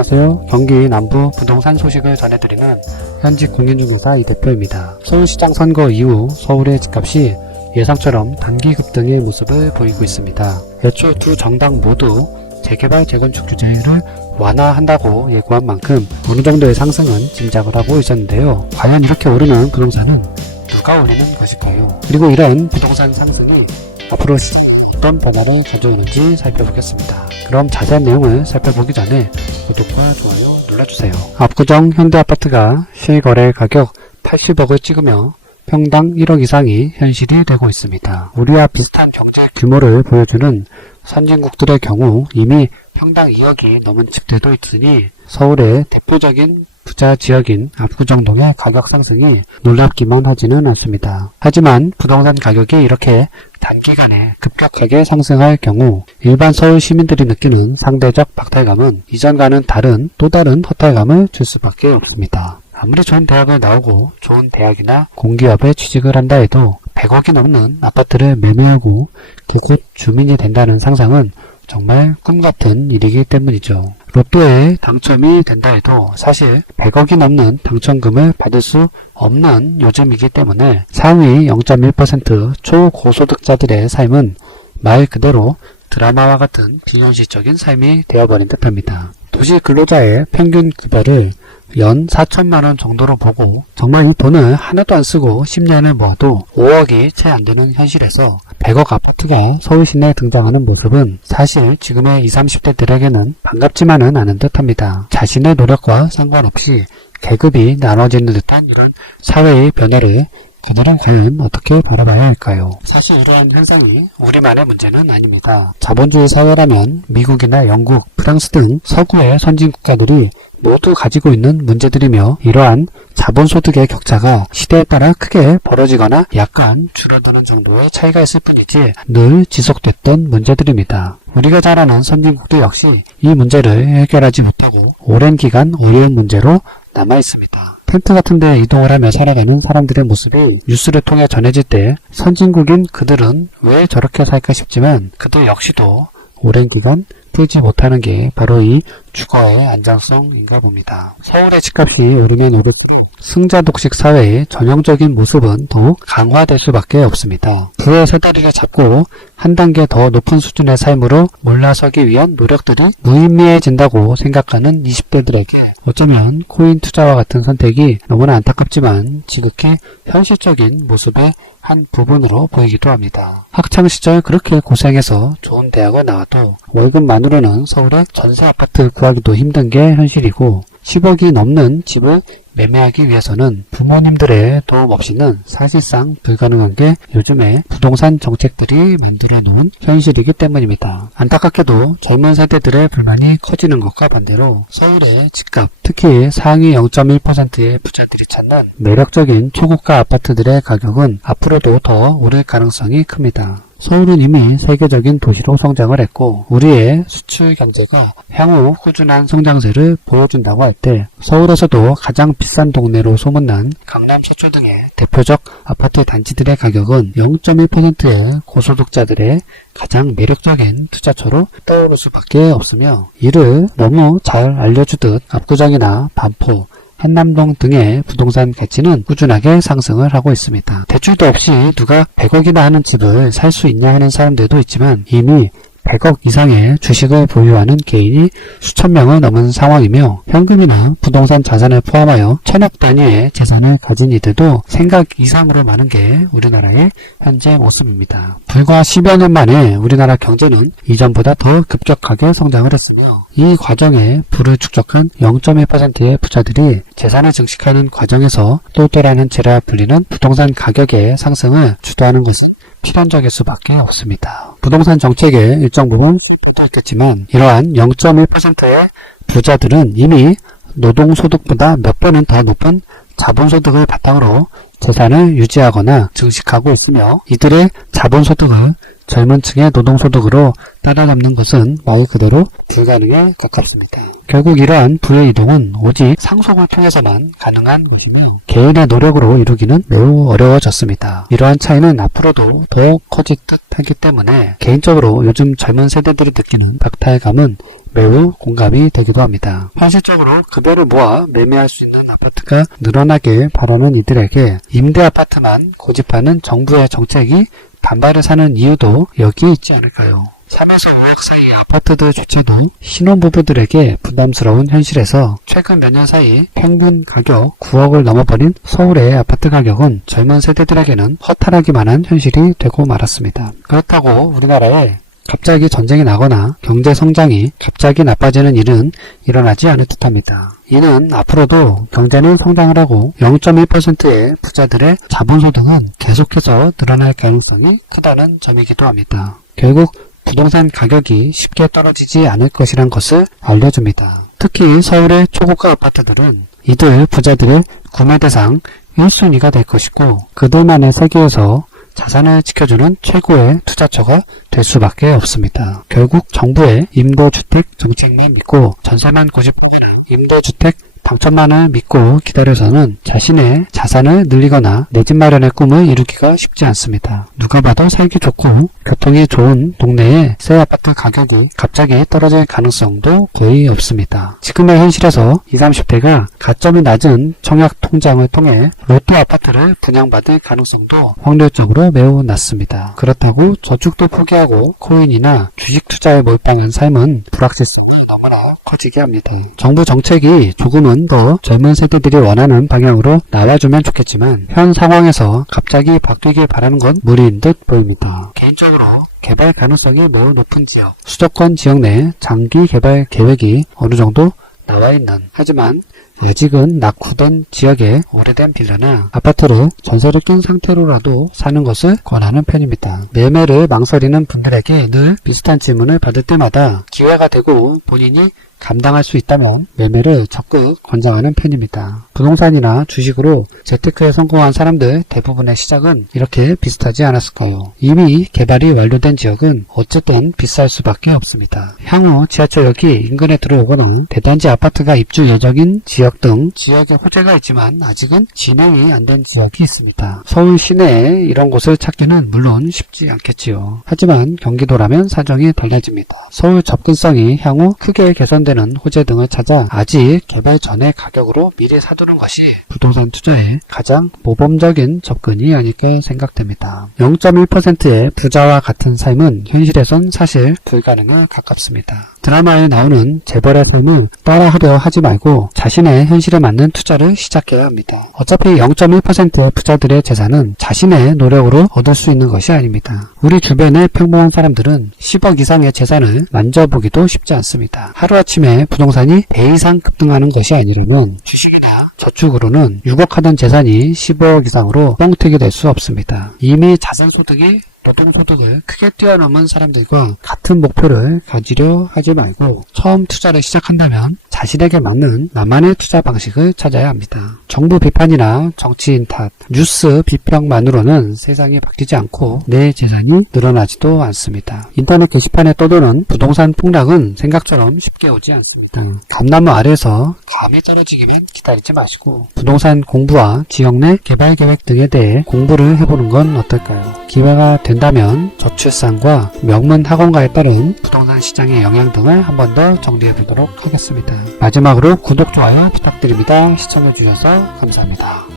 안녕하세요. 경기 남부 부동산 소식을 전해드리는 현직 공인중개사 이대표입니다. 서울시장 선거 이후 서울의 집값이 예상처럼 단기 급등의 모습을 보이고 있습니다. 애초 두 정당 모두 재개발 재건축 규제를 완화한다고 예고한 만큼 어느 정도의 상승은 짐작을 하고 있었는데요. 과연 이렇게 오르는 부동산은 누가 올리는 것일까요? 그리고 이런 부동산 상승이 앞으로 어떤 변화를 가져오는지 살펴보겠습니다. 그럼 자세한 내용을 살펴보기 전에 구독과 좋아요 눌러주세요. 압구정 현대아파트가 실거래 가격 80억을 찍으며 평당 1억 이상이 현실이 되고 있습니다. 우리와 비슷한 경제 규모를 보여주는 선진국들의 경우 이미 평당 2억이 넘은 집들도 있으니 서울의 대표적인 부자 지역인 압구정동의 가격 상승이 놀랍기만 하지는 않습니다. 하지만 부동산 가격이 이렇게 단기간에 급격하게 상승할 경우 일반 서울 시민들이 느끼는 상대적 박탈감은 이전과는 또 다른 허탈감을 줄 수밖에 없습니다. 아무리 좋은 대학을 나오고 좋은 대학이나 공기업에 취직을 한다 해도 100억이 넘는 아파트를 매매하고 그곳 주민이 된다는 상상은 정말 꿈같은 일이기 때문이죠. 로또에 당첨이 된다 해도 사실 100억이 넘는 당첨금을 받을 수 없는 요즘이기 때문에 상위 0.1% 초고소득자들의 삶은 말 그대로 드라마와 같은 비현실적인 삶이 되어버린 듯합니다. 도시 근로자의 평균 급여를 연 4천만원 정도로 보고 정말 이 돈을 하나도 안 쓰고 10년을 모아도 5억이 채 안 되는 현실에서 100억 아파트가 서울 시내에 등장하는 모습은 사실 지금의 20, 30대들에게는 반갑지만은 않은 듯합니다. 자신의 노력과 상관없이 계급이 나눠지는 듯한 이런 사회의 변화를 그들은 과연 어떻게 바라봐야 할까요? 사실 이러한 현상이 우리만의 문제는 아닙니다. 자본주의 사회라면 미국이나 영국, 프랑스 등 서구의 선진국가들이 모두 가지고 있는 문제들이며 이러한 자본소득의 격차가 시대에 따라 크게 벌어지거나 약간 줄어드는 정도의 차이가 있을 뿐이지 늘 지속됐던 문제들입니다. 우리가 잘 아는 선진국도 역시 이 문제를 해결하지 못하고 오랜 기간 어려운 문제로 남아 있습니다. 텐트 같은 데 이동을 하며 살아가는 사람들의 모습이 뉴스를 통해 전해질 때 선진국인 그들은 왜 저렇게 살까 싶지만 그들 역시도 오랜 기간 뛰지 못하는 게 바로 이 주거의 안정성인가 봅니다. 서울의 집값이 오르면 오를수록 승자독식 사회의 전형적인 모습은 더욱 강화될 수밖에 없습니다. 그의 새다리를 잡고 한 단계 더 높은 수준의 삶으로 올라서기 위한 노력들이 무의미해진다고 생각하는 20대들에게 어쩌면 코인 투자와 같은 선택이 너무나 안타깝지만 지극히 현실적인 모습의 한 부분으로 보이기도 합니다. 학창시절 그렇게 고생해서 좋은 대학을 나와도 월급만으로는 서울의 전세 아파트 구하기도 힘든 게 현실이고 10억이 넘는 집을 매매하기 위해서는 부모님들의 도움 없이는 사실상 불가능한 게 요즘의 부동산 정책들이 만들어 놓은 현실이기 때문입니다. 안타깝게도 젊은 세대들의 불만이 커지는 것과 반대로 서울의 집값, 특히 상위 0.1%의 부자들이 찾는 매력적인 초고가 아파트들의 가격은 앞으로도 더 오를 가능성이 큽니다. 서울은 이미 세계적인 도시로 성장을 했고 우리의 수출 경제가 향후 꾸준한 성장세를 보여준다고 할 때 서울에서도 가장 비싼 동네로 소문난 강남 서초 등의 대표적 아파트 단지들의 가격은 0.1%의 고소득자들의 가장 매력적인 투자처로 떠오를 수밖에 없으며 이를 너무 잘 알려주듯 압구정이나 반포, 한남동 등의 부동산 가치는 꾸준하게 상승을 하고 있습니다. 대출도 없이 누가 100억이나 하는 집을 살 수 있냐 하는 사람들도 있지만 이미 100억 이상의 주식을 보유하는 개인이 수천 명을 넘은 상황이며 현금이나 부동산 자산을 포함하여 천억 단위의 재산을 가진 이들도 생각 이상으로 많은 게 우리나라의 현재 모습입니다. 불과 10여 년 만에 우리나라 경제는 이전보다 더 급격하게 성장을 했으며 이 과정에 부를 축적한 0.1%의 부자들이 재산을 증식하는 과정에서 똘똘한 채라 불리는 부동산 가격의 상승을 주도하는 것은 필연적일 수밖에 없습니다. 부동산 정책의 일정 부분 수입도 있겠지만 이러한 0.1%의 부자들은 이미 노동소득보다 몇 배는 더 높은 자본소득을 바탕으로 재산을 유지하거나 증식하고 있으며 이들의 자본소득을 젊은 층의 노동소득으로 따라잡는 것은 말 그대로 불가능에 가깝습니다. 결국 이러한 부의 이동은 오직 상속을 통해서만 가능한 것이며 개인의 노력으로 이루기는 매우 어려워졌습니다. 이러한 차이는 앞으로도 더욱 커질 듯 하기 때문에 개인적으로 요즘 젊은 세대들이 느끼는 박탈감은 매우 공감이 되기도 합니다. 현실적으로 급여를 모아 매매할 수 있는 아파트가 늘어나길 바라는 이들에게 임대 아파트만 고집하는 정부의 정책이 반발을 사는 이유도 여기에 있지 않을까요? 3에서 5억 사이 아파트들 주체도 신혼부부들에게 부담스러운 현실에서 최근 몇 년 사이 평균 가격 9억을 넘어버린 서울의 아파트 가격은 젊은 세대들에게는 허탈하기만 한 현실이 되고 말았습니다. 그렇다고 우리나라에 갑자기 전쟁이 나거나 경제 성장이 갑자기 나빠지는 일은 일어나지 않을 듯합니다. 이는 앞으로도 경제는 성장을 하고 0.1%의 부자들의 자본소득은 계속해서 늘어날 가능성이 크다는 점이기도 합니다. 결국 부동산 가격이 쉽게 떨어지지 않을 것이란 것을 알려줍니다. 특히 서울의 초고가 아파트들은 이들 부자들의 구매 대상 1순위가 될 것이고 그들만의 세계에서 자산을 지켜주는 최고의 투자처가 될 수밖에 없습니다. 결국 정부의 임대주택 정책만 믿고 전세만 고집하는 임대주택 당첨만을 믿고 기다려서는 자신의 자산을 늘리거나 내 집 마련의 꿈을 이루기가 쉽지 않습니다. 누가 봐도 살기 좋고 교통이 좋은 동네에 새 아파트 가격이 갑자기 떨어질 가능성도 거의 없습니다. 지금의 현실에서 20, 30대가 가점이 낮은 청약 통장을 통해 로또 아파트를 분양받을 가능성도 확률적으로 매우 낮습니다. 그렇다고 저축도 포기하고 코인이나 주식 투자에 몰빵한 삶은 불확실성이 너무나 커지게 합니다. 정부 정책이 조금은 더 젊은 세대들이 원하는 방향으로 나와주면 좋겠지만 현 상황에서 갑자기 바뀌길 바라는 건 무리인 듯 보입니다. 개인적으로 개발 가능성이 매우 높은 지역, 수도권 지역 내 장기 개발 계획이 어느 정도 나와 있는 하지만 아직은 낙후된 지역의 오래된 빌라나 아파트를 전세를 낀 상태로라도 사는 것을 권하는 편입니다. 매매를 망설이는 분들에게 늘 비슷한 질문을 받을 때마다 기회가 되고 본인이 감당할 수 있다면 매매를 적극 권장하는 편입니다. 부동산이나 주식으로 재테크에 성공한 사람들 대부분의 시작은 이렇게 비슷하지 않았을까요? 이미 개발이 완료된 지역은 어쨌든 비쌀 수밖에 없습니다. 향후 지하철역이 인근에 들어오거나 대단지 아파트가 입주 예정인 지역 등 지역에 호재가 있지만 아직은 진행이 안 된 지역이 있습니다. 서울 시내에 이런 곳을 찾기는 물론 쉽지 않겠지요. 하지만 경기도라면 사정이 달라집니다. 서울 접근성이 향후 크게 개선되는 호재 등을 찾아 아직 개발 전의 가격으로 미리 사두는 것이 부동산 투자의 가장 모범적인 접근이 아닐까 생각됩니다. 0.1%의 부자와 같은 삶은 현실에선 사실 불가능에 가깝습니다. 드라마에 나오는 재벌의 삶을 따라하려 하지 말고 자신의 현실에 맞는 투자를 시작해야 합니다. 어차피 0.1%의 부자들의 재산은 자신의 노력으로 얻을 수 있는 것이 아닙니다. 우리 주변의 평범한 사람들은 10억 이상의 재산을 만져보기도 쉽지 않습니다. 하루아침에 부동산이 배 이상 급등하는 것이 아니라면 주식이나 저축으로는 6억 하던 재산이 15억 이상으로 뻥튀기 될 수 없습니다. 이미 자산소득이 노동소득을 크게 뛰어넘은 사람들과 같은 목표를 가지려 하지 말고 처음 투자를 시작한다면 자신에게 맞는 나만의 투자 방식을 찾아야 합니다. 정부 비판이나 정치인 탓, 뉴스 비평만으로는 세상이 바뀌지 않고 내 재산이 늘어나지도 않습니다. 인터넷 게시판에 떠도는 부동산 폭락은 생각처럼 쉽게 오지 않습니다. 감나무 아래에서 감이 떨어지기만 기다리지 마시고 부동산 공부와 지역 내 개발 계획 등에 대해 공부를 해보는 건 어떨까요? 기회가 된다면 저출산과 명문 학원가에 따른 부동산 시장의 영향 등을 한 번 더 정리해 보도록 하겠습니다. 마지막으로 구독, 좋아요 부탁드립니다. 시청해 주셔서 감사합니다.